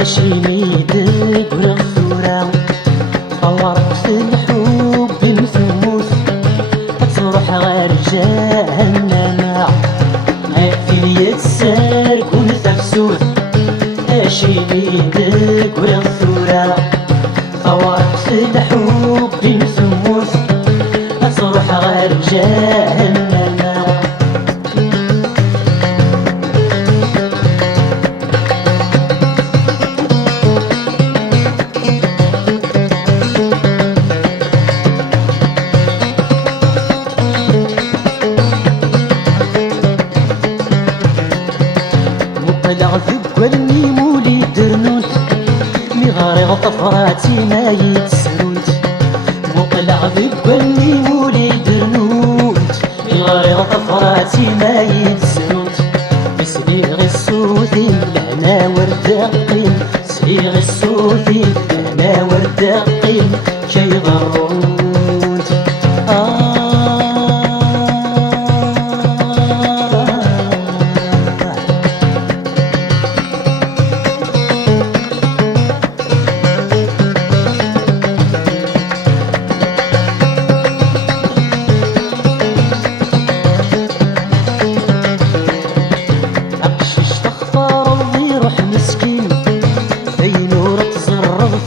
ميدك ولا الثورة طورت في الحب مثموت تروح غير جهنم عافي يتسارك ونتفسوت ميدك ولا الثورة طورت في الحب مثموت تروح غير جهنم العذب والميمولي درنوت مغاري غطفراتي ما يتسروت موق العذب والميمولي درنوت مغاري غطفراتي ما يتسروت بسليغ السوثي لهنا وردقين سليغ السوثي لهنا وردقين شي غروت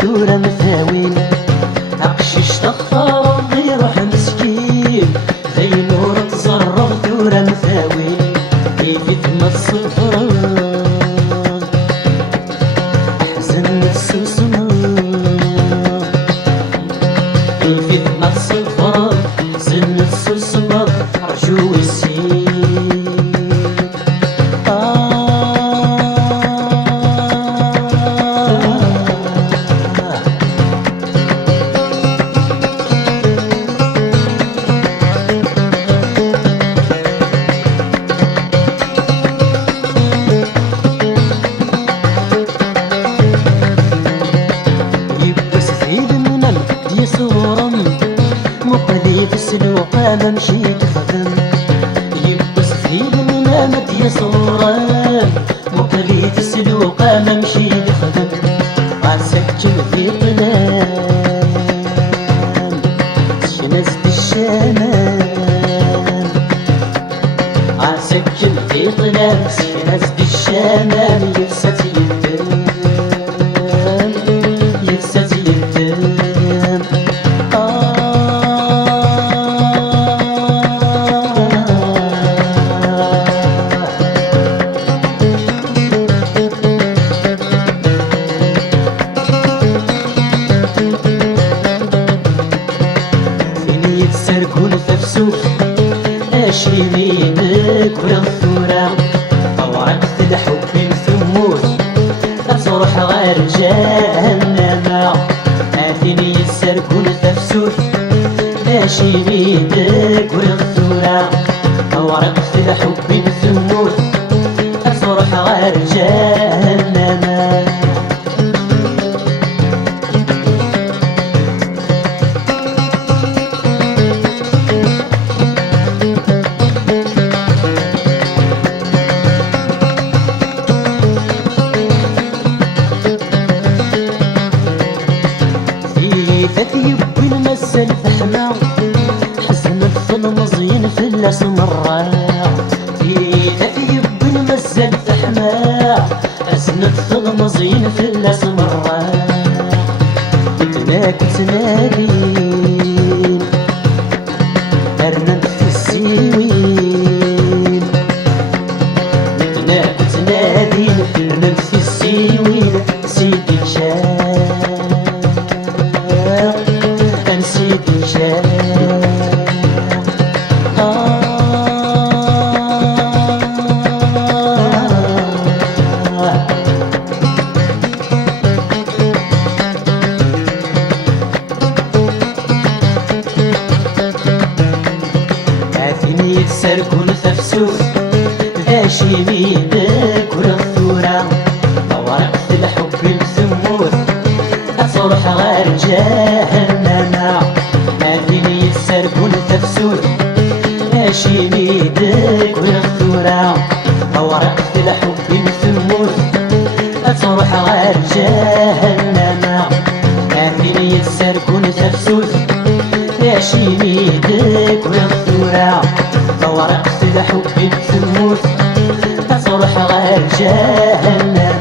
ثورة مثاوين عقش اشتغفر ربي روح مسكين زي نور تزرغ ثورة مثاوين كيف يتمس الفراغ أحزن السوسمة كيف يتمس الفراغ أحزن السوسمة رجو السين مقلي في السلوق ما مشيت خدم يبس في المنامة يا صوران مقلي في السلوق ما مشيت خدم غاسكن في طلال شنزت الشمال غاسكن في طلال شنزت الشمال يفسد يبدل يفسد يبدل يتسرقون تفسوق ميدك ولا الثورة طورت في الحب مثموت تروح غير جهنم عافيني يتسرقون تفسوق ميدك ولا الثورة طورت في الحب مثموت تروح غير جهنم ثيب المسل فحنا حزن الظلم زين في الاسمرة ثيب المسل فحنا حزن الظلم زين في الاسمرة كنتنا نادين ارنب في السيوين كنتنا نادين ارنب في السيوين سيدي يتسرقون تفسوق ميدك ولا الثورة طورت في الحب مثموت تروح غير جهنم عافيني يتسرقون تفسوق ميدك ولا الثورة طورت في الحب مثموت تروح غير جهنم أهلي يتسرقون تفسوس يا شيميدك والثورة طورق في الحب تموت تصرح غير جهنم